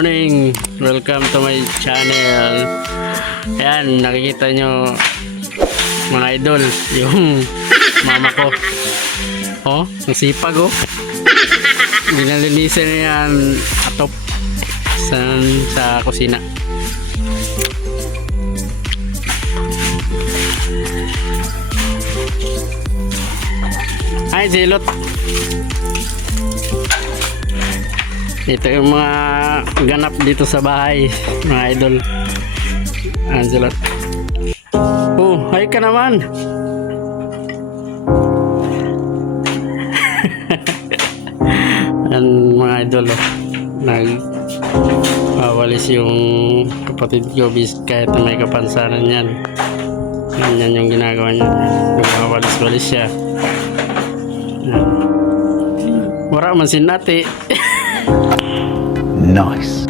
morning. Welcome to my channel. Ayan, nakikita nyo mga idol, yung mama ko. Oh, ang sipag oh. Dinalinisan niya yan atop sa, sa kusina. Ay, silot. Ito yung mga ganap dito sa bahay, mga idol. Angelot. Oh, hay ka naman. Yan mga idol, oh. nag wawalis yung kapatid ko kahit na may kapansanan yan. Ganyan yung ginagawa niya. Nagwawalis-walis siya. Yan. Wala man sinati. Nice.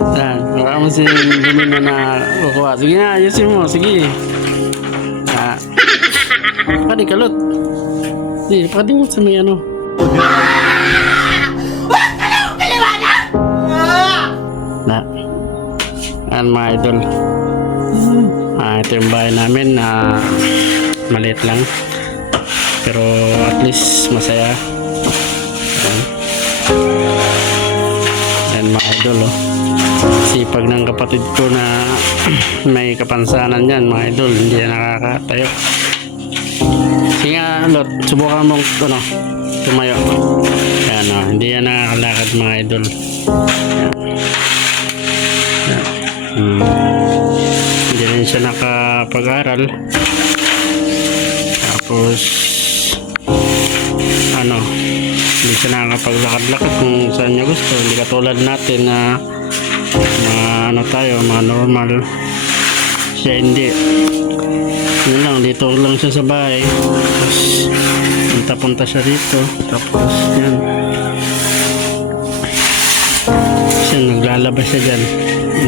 Yan, wala mo si dumi na na kukuha. Sige na, ayusin mo. Sige. Ah. Pwede kalot. Sige, mo sa may ano. Na. Yan mga idol. Ah, ito yung bahay namin na maliit lang. Pero at least masaya. Yan. Yan mga idol oh. Sipag ng kapatid ko na may kapansanan yan mga idol. Hindi yan nakakatayo. Sige nga Lot, subukan mong ano, tumayo. Yan oh. Hindi yan nakakalakad mga idol. Yan. Yan. Hmm. Hindi rin siya nakapag-aral. Tapos ano, hindi siya nakakapaglakad-lakad kung saan niya gusto. Hindi katulad natin na mga ano tayo, mga normal. Siya hindi. Yun lang, dito lang siya sa bahay. Tapos, punta-punta siya dito. Tapos, yan. Siya, naglalabas siya dyan.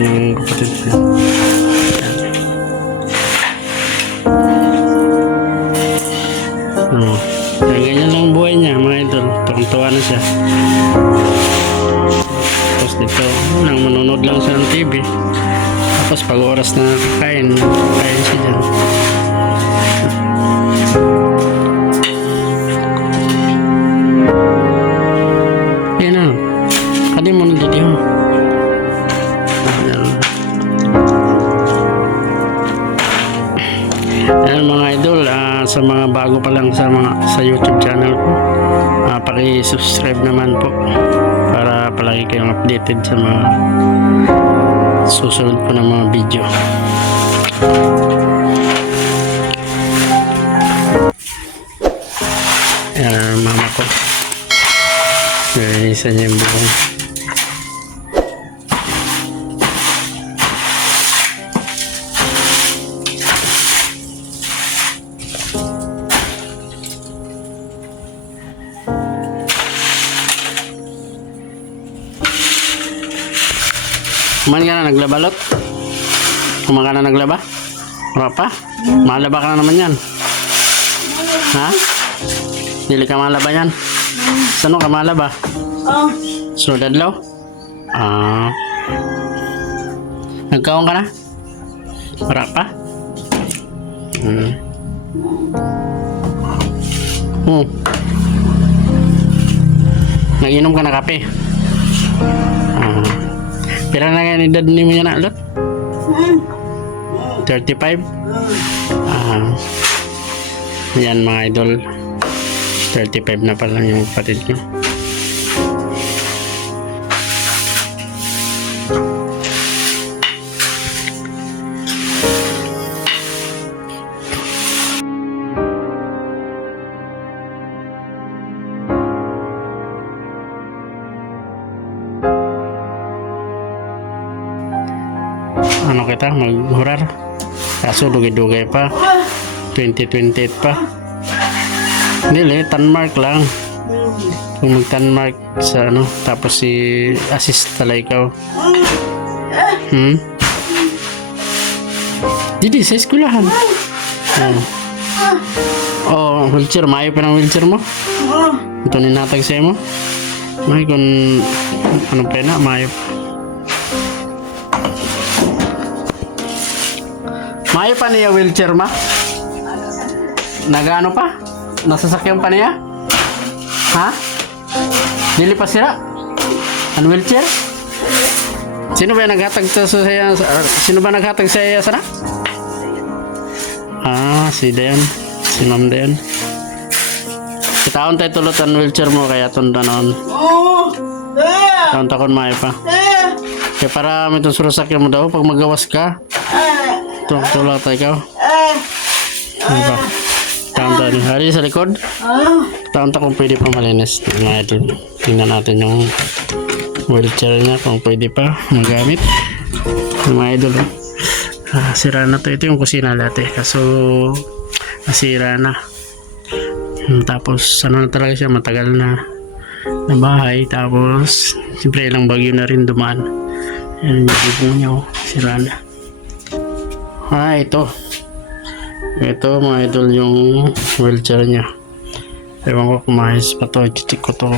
Yung kapatid niya. Tuwang-tuwa na siya. Tapos dito, nang manonood lang siya ng TV. Tapos pag oras na kakain, kain siya dyan. Yan na. Kadi mo na dito. Ayan. Mga idol, ah, sa mga bago pa lang sa mga sa YouTube channel ko, ah, paki-subscribe naman po para palagi kayong updated sa mga susunod ko na mga video. Ayan mama ko. Nilinisan niya yung bubong. Kumain ka na naglabalot? Kumain ka na naglaba? Wala pa? Malaba ka na naman yan. Ha? Dili ka malaba yan? Saan ka malaba? Oh, Sunod adlaw? Ah. Nagkaon ka na? Wala pa? Hmm. Hmm. Nag-inom ka na kape? Pira na nga edad ni mo na, Lot? 35? Ah. Yan mga idol. 35 na pa lang yung kapatid ko. Kaso dugay-dugay pa. 2028 pa. Hindi tanmark lang. Kung mag tanmark sa ano tapos si assist tala ikaw. Hmm? Didi sa eskulahan oh. oh wheelchair maayo pa ng wheelchair mo? Ito ninatag sa'yo mo? May kung anong pena, mayo. Mayo pa niya wheelchair ma? Nagano pa? Nasasakyan pa niya? Ha? Dili pa sila? Ang wheelchair? Sino ba naghatag sa sa saya? Sino ba naghatag sa iya sana? Ah, si Dayan. Si Ma'am Dayan. Kitaon tayo tulot ang wheelchair mo kaya tunda noon. Ah! Taon takon mayo pa. Kaya para may itong surasakyan mo daw pag magawas ka. Ah! Tulak tayo ikaw. Ano pa? Taon tayo. Hari sa likod. Ah! Taon ta kung pwede pa malinis. Mga idol. Tingnan natin yung wheelchair niya kung pwede pa magamit. Mga idol. Ah, sira na to. Ito yung kusina dati. Kaso nasira na. Hmm, Tapos ano na talaga siya matagal na na bahay. Tapos siyempre ilang bagyo na rin dumaan. Yan yung bubong niya. Sira na. Ah, ito. Ito mga idol yung wheelchair niya. Ewan ko kung maayos pa to. I-check ko to.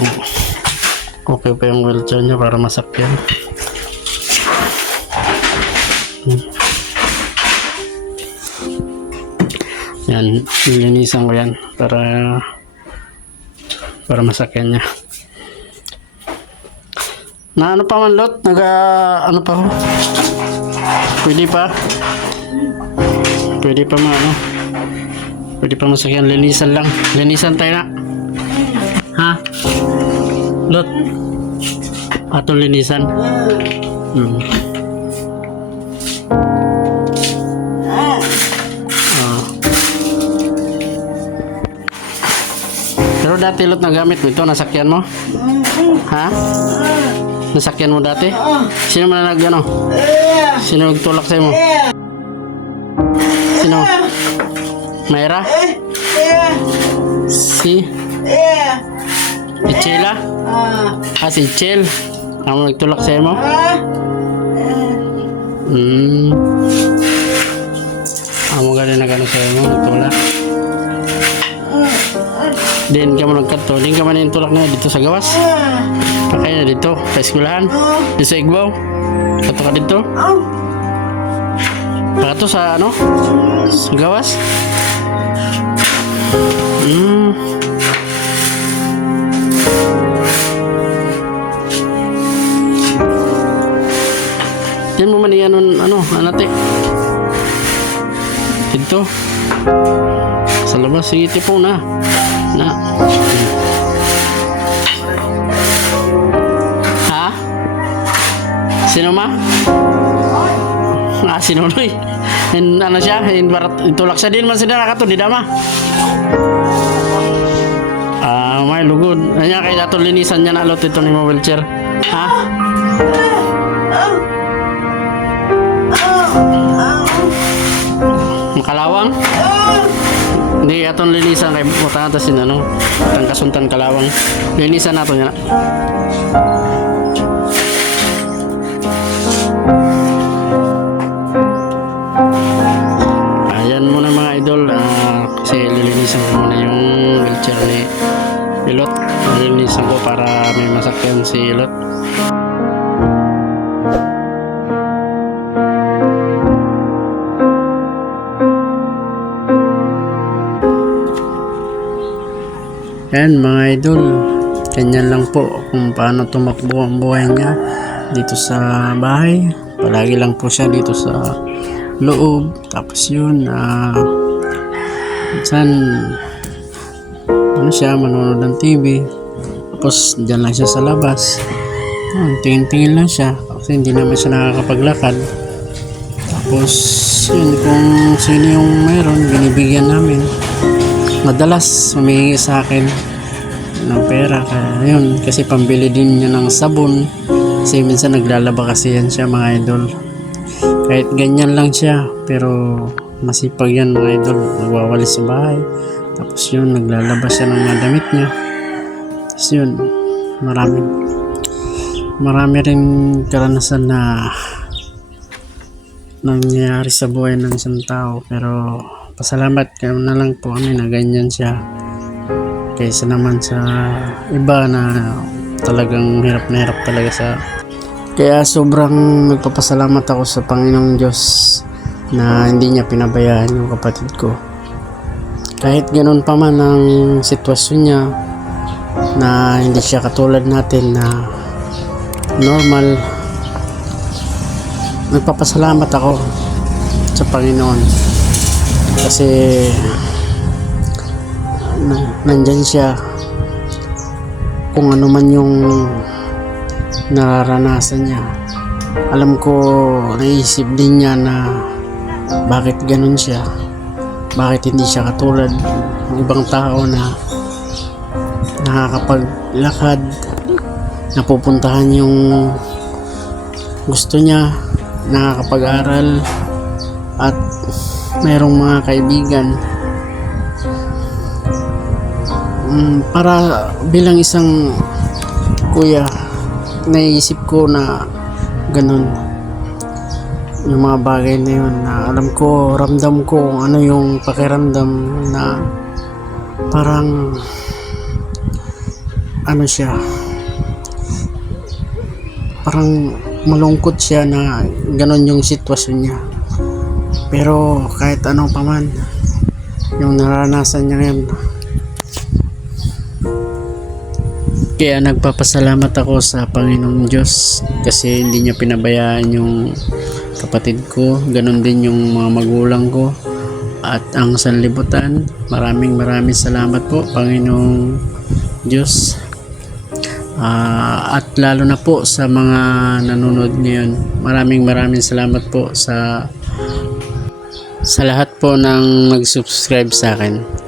Okay pa yung wheelchair niya para masakyan. Yan, nilinisan ko yan para para masakyan niya. Na ano pa man lot? Naga ano pa? Pwede pa? Pwede pa ma ano? Pwede pa masakyan. Linisan lang. Linisan tayo na. Ha? Lot. Atong linisan. Hmm. Ah. Pero dati lot nagamit mo ito, nasakyan mo? Ha? Nasakyan mo dati? Sino man nag ano? Sino nagtulak sa'yo mo? Sino? Mayra? Ah! Si? Ah! Si Chela? Ah! Ah, si Chel. Ang nagtulak sa'yo mo? Ah! Hmm. Amo galing na gano'n sa'yo mo, nagtulak. Din ka mo nagkanto, din ka man yung tulak na dito sa gawas. Kaya na dito, sa eskwelahan. Dito sa Igbaw. Kato ka dito. Oh! Kato sa ano? Gawas. Hmm. Yan mo man yan ano, anate. Dito. Sa labas, sige tipo na. Na. Ha? Sino ma? Ah, sinunoy. In, ano siya? In, barat, itulak siya din man sila nakato, di dama. Ah, may lugod. Anya kay dato linisan niya na lot ito ni mo wheelchair. Ha? Makalawang? Hindi atong linisan kay butangan ta sin ano, tang kasuntan kalawang. Linisan nato niya. Ayan idol, ah, kasi lilinisan ko muna yung wheelchair ni Ilot. Lilinisan ko para may masakyan si Ilot. Yan mga idol, ganyan lang po kung paano tumakbo ang buhay niya dito sa bahay. Palagi lang po siya dito sa loob. Tapos yun, ah, minsan, ano siya, manonood ng TV. Tapos, dyan lang siya sa labas. Yun, tingin-tingin lang siya. Kasi hindi naman siya nakakapaglakad. Tapos, yun, kung sino yung mayroon, binibigyan namin. Madalas, humihingi sa akin ng pera. Kaya, yun, kasi pambili din niya ng sabon. Kasi minsan naglalaba kasi yan siya mga idol. Kahit ganyan lang siya, pero masipag yan mga idol. Nagwawalis sa bahay. Tapos yun, naglalaba siya ng mga damit niya. Tapos yun, marami. Marami rin karanasan na nangyayari sa buhay ng isang tao. Pero pasalamat kayo na lang po kami na ganyan siya. Kaysa naman sa iba na talagang hirap na hirap talaga sa kaya sobrang nagpapasalamat ako sa Panginoong Diyos na hindi niya pinabayaan yung kapatid ko. Kahit ganun pa man ang sitwasyon niya na hindi siya katulad natin na normal nagpapasalamat ako sa Panginoon. Kasi na, nandyan siya kung ano man yung nararanasan niya. Alam ko naisip din niya na bakit ganun siya? Bakit hindi siya katulad ng ibang tao na nakakapaglakad napupuntahan yung gusto niya nakakapag-aral at mayroong mga kaibigan? Mm, para bilang isang kuya naisip ko na ganun yung mga bagay na yun na alam ko ramdam ko kung ano yung pakiramdam na parang ano siya. Parang malungkot siya na ganun yung sitwasyon niya. Pero kahit ano pa man yung naranasan niya ngayon. Kaya nagpapasalamat ako sa Panginoong Diyos kasi hindi niya pinabayaan yung kapatid ko ganun din yung mga magulang ko at ang sanlibutan. Maraming maraming salamat po Panginoong Diyos. Ah, at lalo na po sa mga nanonood ngayon. Maraming maraming salamat po sa sa lahat po ng nag-subscribe sa akin